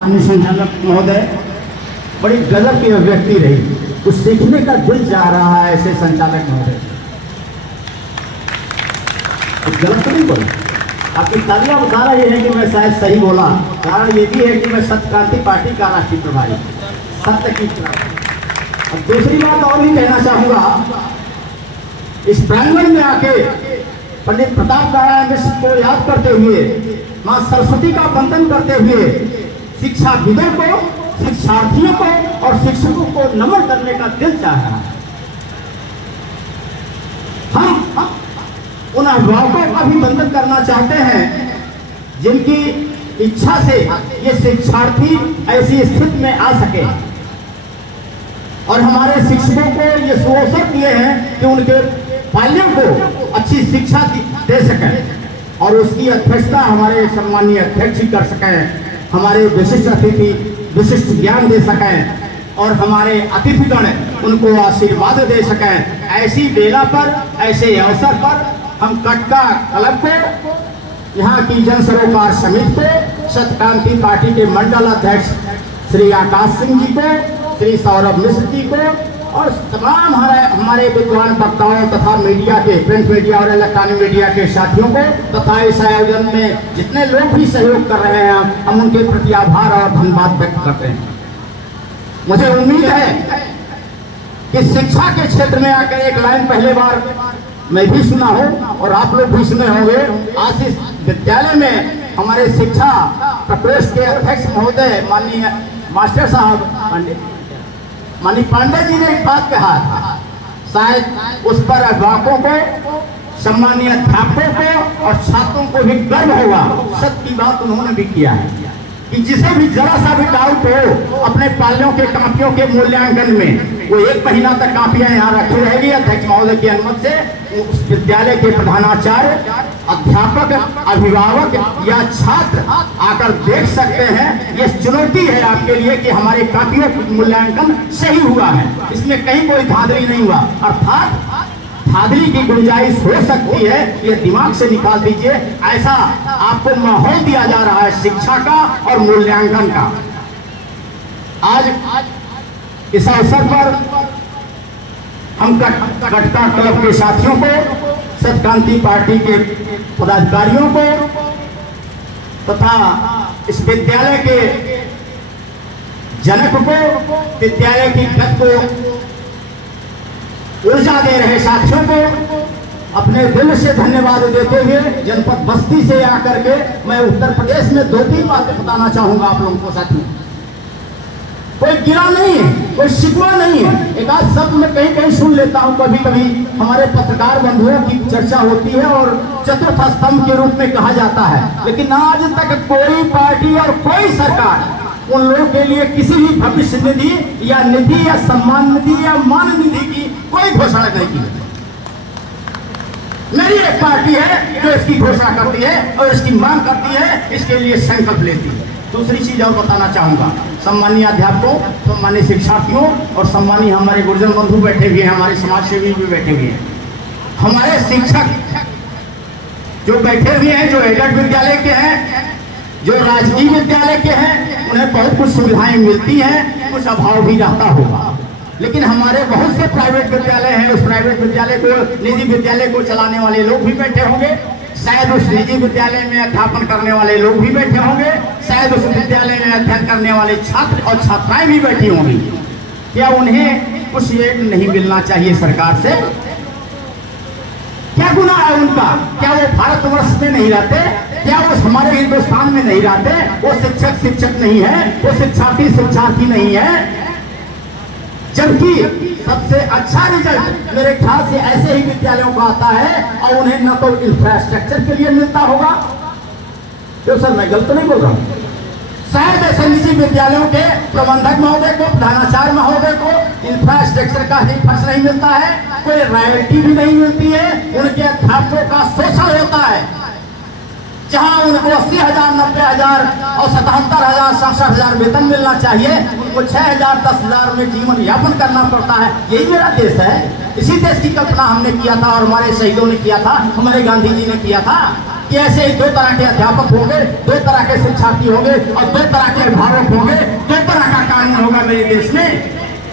संचालक महोदय बड़ी गजब की अभिव्यक्ति रही, कुछ सीखने का दिल चाह रहा है ऐसे संचालक महोदय। कुछ गलत तो नहीं बोला, आपकी तालियां बता रही है कि मैं शायद सही बोला। कारण ये भी है कि मैं सत्य क्रांति पार्टी का राष्ट्रीय प्रभारी, सत्य की तरफ। और दूसरी बात और भी कहना चाहूंगा, इस प्रांगण में आके पंडित प्रताप नारायण मिश्र को याद करते हुए, मां सरस्वती का वंदन करते हुए शिक्षाविदों को, शिक्षार्थियों को और शिक्षकों को नमन करने का दिल चाह रहा है। हम उन अभिभावकों का भी वंदन करना चाहते हैं जिनकी इच्छा से ये शिक्षार्थी ऐसी स्थिति में आ सके, और हमारे शिक्षकों को ये सुअवसर दिए हैं कि उनके बाल्यों को अच्छी शिक्षा दे सकें, और उसकी अध्यक्षता हमारे सम्मानीय अध्यक्ष कर सकें। हमारे विशिष्ट अतिथि विशिष्ट ज्ञान दे सकें और हमारे अतिथिगण उनको आशीर्वाद दे सकें। ऐसी बेला पर, ऐसे अवसर पर हम कटका क्लब को, यहाँ की जन सरोकार समिति को, सत्य क्रांति पार्टी के मंडल अध्यक्ष श्री आकाश सिंह जी को, श्री सौरभ मिश्र जी को और तमाम हमारे विद्वान वक्ताओं तथा मीडिया के, प्रिंट मीडिया और इलेक्ट्रॉनिक मीडिया के साथियों को तथा इस आयोजन में जितने लोग भी सहयोग कर रहे हैं, हम उनके प्रति आभार और धन्यवाद व्यक्त करते हैं। मुझे उम्मीद है कि शिक्षा के क्षेत्र में आकर एक लाइन पहले बार मैं भी सुना हूँ और आप लोग भी सुने होंगे। आज इस विद्यालय में हमारे शिक्षा प्रकोष्ठ के अध्यक्ष महोदय माननीय मास्टर साहब मानी पांडे जी ने एक बात कहा था, शायद उस पर अभिभावकों को, सम्मानीय अध्यापकों को और छात्रों को भी गर्व होगा। सत्य की बात उन्होंने भी किया है कि जिसे भी जरा सा भी डाउट हो अपने पालियों के कापियों के मूल्यांकन में, वो 1 महीना तक कापियां यहाँ रखी रहेगी अध्यक्ष महोदय की अनुमति से। उस विद्यालय के प्रधानाचार्य, अध्यापक, अभिभावक या छात्र आकर देख सकते हैं। ये चुनौती है आपके लिए कि हमारे कापियों का मूल्यांकन सही हुआ है, इसमें कहीं कोई धांधली नहीं हुआ। अर्थात धांधली की गुंजाइश हो सकती है, ये दिमाग से निकाल दीजिए। ऐसा आपको माहौल दिया जा रहा है शिक्षा का और मूल्यांकन का। आज इस अवसर पर हम कटका क्लब के साथियों को, सत्य क्रांति पार्टी के पदाधिकारियों को तथा इस विद्यालय के जनक को, विद्यालय की गत को ऊर्जा दे रहे साथियों को अपने दिल से धन्यवाद देते हुए, जनपद बस्ती से आकर के मैं उत्तर प्रदेश में 2-3 बातें बताना चाहूंगा आप लोगों को साथियों। कोई गिरा नहीं है, कोई शिकवा नहीं है। एक आध शब्द में कहीं कहीं सुन लेता हूं, कभी कभी हमारे पत्रकार बंधुओं की चर्चा होती है और चतुर्थ स्तंभ के रूप में कहा जाता है, लेकिन आज तक कोई पार्टी और कोई सरकार उन लोगों के लिए किसी भी भविष्य निधि या निधि या सम्मान निधि या मान निधि की कोई घोषणा नहीं की। मेरी एक पार्टी है जो इसकी घोषणा करती है और इसकी मांग करती है, इसके लिए संकल्प लेती है। दूसरी चीज और बताना चाहूंगा, सम्मानीय अध्यापकों, सम्मानीय शिक्षार्थियों और सम्मानीय हमारे गुरुजन बंधु बैठे हुए हैं, हमारे समाज सेवी भी बैठे हुए हैं, हमारे शिक्षक जो बैठे हुए हैं, जो एडेड विद्यालय के हैं, जो राजकीय विद्यालय के हैं, उन्हें बहुत कुछ सुविधाएं मिलती हैं, कुछ अभाव भी रहता होगा। लेकिन हमारे बहुत से प्राइवेट विद्यालय हैं, उस प्राइवेट विद्यालय को, निजी विद्यालय को चलाने वाले लोग भी बैठे होंगे, शायद उस निजी विद्यालय में अध्यापन करने वाले लोग भी बैठे होंगे, शायद उस विद्यालय में अध्ययन करने वाले छात्र और छात्राएं भी बैठी होंगी। क्या उन्हें कुछ एड नहीं मिलना चाहिए सरकार से? क्या गुनाह है उनका? क्या वो भारतवर्ष में नहीं रहते? क्या वो हमारे हिंदुस्तान में नहीं रहते? वो शिक्षक नहीं है, वो शिक्षार्थी नहीं है। जबकि सबसे अच्छा रिजल्ट मेरे ख्याल से ऐसे ही विद्यालयों का आता है और उन्हें न तो इंफ्रास्ट्रक्चर के लिए मिलता होगा, तो सर मैं गलत नहीं बोल रहा हूं, शायद ऐसे निजी विद्यालयों के प्रबंधक महोदय को, प्रधानाचार्य महोदय को इंफ्रास्ट्रक्चर का ही खर्च नहीं मिलता है, कोई रॉयल्टी भी नहीं मिलती है, उनके अध्यापकों का शोषण होता है। जहां उनको 80,000, 90,000 और 77,000, 67,000 वेतन मिलना चाहिए, उनको 6,000, 10,000 में जीवन यापन करना पड़ता है। यही मेरा देश है। इसी देश की कल्पना हमने किया था और हमारे शहीदों ने किया था, हमारे गांधी जी ने किया था कि ऐसे ही 2 तरह के अध्यापक होंगे, 2 तरह के शिक्षार्थी होंगे और 2 तरह के अभिभावक होंगे। मेरे देश में।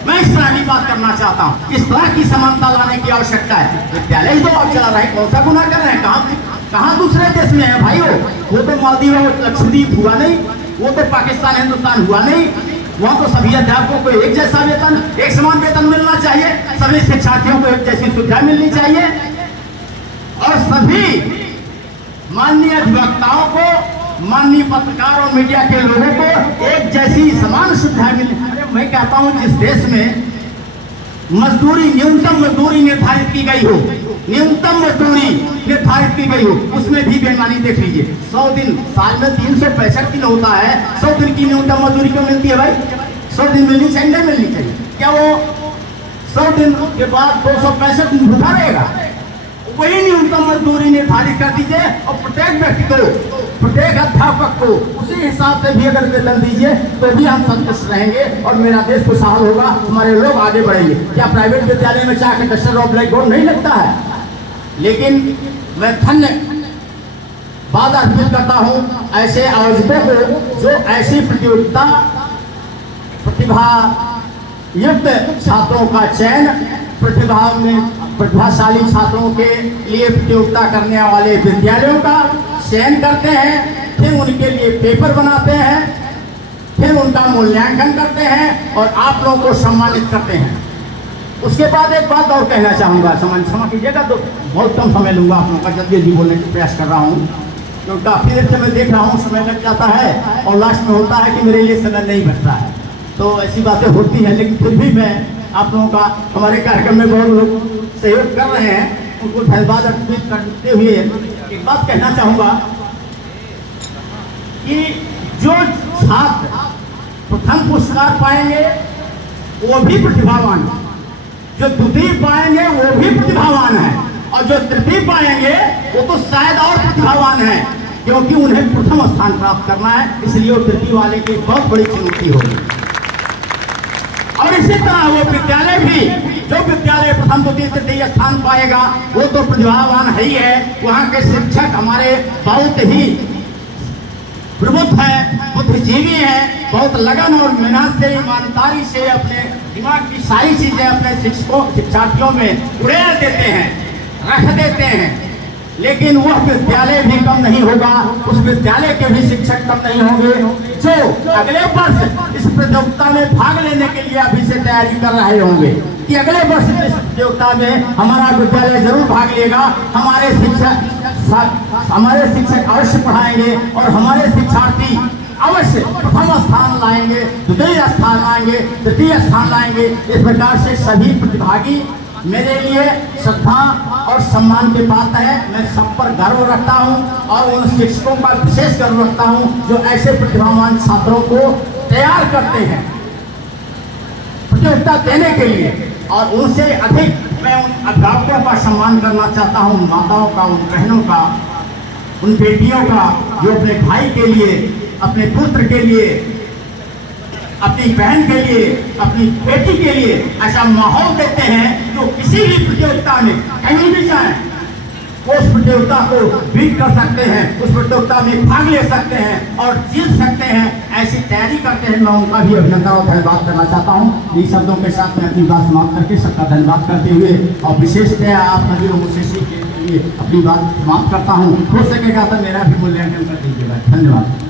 मैं इस तरह की बात करना चाहता हूँ, इस तरह की समानता लाने की आवश्यकता है। विद्यालय ही तो आप चला रहे हैं, कौन सा गुनाह कर रहे हैं? कहाँ दूसरे देश में है भाइयों? वो तो मालदीव और लक्षद्वीप हुआ नहीं, वो तो पाकिस्तान हिंदुस्तान हुआ नहीं। वहाँ तो सभी अध्यापकों को एक जैसा वेतन, एक समान वेतन मिलना चाहिए, सभी शिक्षार्थियों को एक जैसी सुविधा मिलनी चाहिए, और सभी माननीय अधिवक्ताओं को, माननीय पत्रकार और मीडिया के लोगों को एक जैसी समान सुविधा मिलनी। अरे मैं कहता हूँ, जिस देश में मजदूरी, न्यूनतम मजदूरी निर्धारित की गई हो, न्यूनतम मजदूरी निर्धारित की गई हो, उसमें भी बेईमानी देख लीजिए। 100 दिन, साल में 365 दिन होता है, 100 दिन की न्यूनतम मजदूरी क्यों मिलती है भाई? 100 दिन मिलनी चाहिए, नहीं मिलनी चाहिए? क्या वो 100 दिन के बाद 265 दिन भूखा रहेगा? वही न्यूनतम मजदूरी निर्धारित कर दीजिए, और प्रत्येक व्यक्ति को, प्रत्येक अध्यापक को उसी हिसाब से भी अगर वेतन दीजिए तो भी हम संतुष्ट रहेंगे और मेरा देश खुशहाल होगा, हमारे लोग आगे बढ़ेंगे। क्या प्राइवेट विद्यालय में चाहे डस्टर और ब्लैक बोर्ड नहीं लगता है? लेकिन मैं धन्यवाद अर्पित करता हूँ ऐसे आयोजकों को जो ऐसी प्रतियोगिता, प्रतिभा युक्त छात्रों का चयन, प्रतिभाशाली छात्रों के लिए प्रतियोगिता करने वाले विद्यालयों का चयन करते हैं, फिर उनके लिए पेपर बनाते हैं, फिर उनका मूल्यांकन करते हैं और आप लोगों को सम्मानित करते हैं। उसके बाद एक बात और कहना चाहूँगा, क्षमा कीजिएगा, तो बहुत कम समय लूँगा आप लोगों का, जल्दी जल्दी बोलने का प्रयास कर रहा हूँ, क्योंकि काफ़ी देर से मैं देख रहा हूँ समय लग जाता है और लास्ट में होता है कि मेरे लिए समय नहीं बचता है। तो ऐसी बातें होती हैं, लेकिन फिर भी मैं आप लोगों का, हमारे कार्यक्रम में बहुत लोग सहयोग कर रहे हैं, उनको धन्यवाद अर्पित करते हुए एक बात कहना चाहूँगा कि जो छात्र प्रथम पुरस्कार पाएंगे वो भी प्रतिभावान है, जो द्वितीय पाएंगे वो भी प्रतिभावान है, और जो तृतीय पाएंगे वो तो शायद और प्रतिभावान है, क्योंकि उन्हें प्रथम स्थान प्राप्त करना है, इसलिए वो तृतीय वाले की बहुत बड़ी चुनौती होगी। और इसी तरह वो विद्यालय भी, जो विद्यालय प्रथम द्वितीय तृतीय स्थान पाएगा वो तो प्रतिभावान है ही है। वहाँ के शिक्षक हमारे बहुत ही प्रबुद्ध है, बुद्धिजीवी है, बहुत लगन और मेहनत से, ईमानदारी से अपने दिमाग की सारी चीजें अपने शिक्षार्थियों में उड़ेल देते हैं, रख देते हैं। लेकिन वह विद्यालय भी कम नहीं होगा, उस विद्यालय के भी शिक्षक कम नहीं होंगे जो अगले वर्ष इस प्रतियोगिता में भाग लेने के लिए अभी से तैयारी कर रहे होंगे कि अगले वर्ष इस प्रतियोगिता में हमारा विद्यालय जरूर भाग लेगा। हमारे शिक्षक अवश्य पढ़ाएंगे और हमारे शिक्षार्थी अवश्य प्रथम स्थान लाएंगे, द्वितीय स्थान लाएंगे, तृतीय स्थान लाएंगे। इस प्रकार से सभी प्रतिभागी मेरे लिए श्रद्धा और सम्मान के पात्र है। मैं सब पर गर्व रखता हूं और उन शिक्षकों का विशेष गर्व रखता हूं जो ऐसे प्रतिभावान छात्रों को तैयार करते हैं प्रतियोगिता देने के लिए। और उनसे अधिक मैं उन अध्यापकों का सम्मान करना चाहता हूं, माताओं का, उन बहनों का, उन बेटियों का जो अपने भाई के लिए, अपने पुत्र के लिए, अपनी बहन के लिए, अपनी बेटी के लिए ऐसा माहौल देते हैं जो किसी भी प्रतियोगिता में कहीं भी जाएं वो उस प्रतियोगिता को बीट कर सकते हैं, उस प्रतियोगिता में भाग ले सकते हैं और जीत सकते हैं। ऐसी तैयारी करते हैं। मैं उनका भी अभिनंदन और धन्यवाद करना चाहता हूँ। इन शब्दों के साथ मैं अपनी बात समाप्त करके सबका धन्यवाद करते हुए और विशेषतः आप सभी लोगों से सीख के लिए अपनी बात समाप्त करता हूँ। हो सकेगा तो मेरा भी मूल्यांकन कर दीजिएगा। धन्यवाद।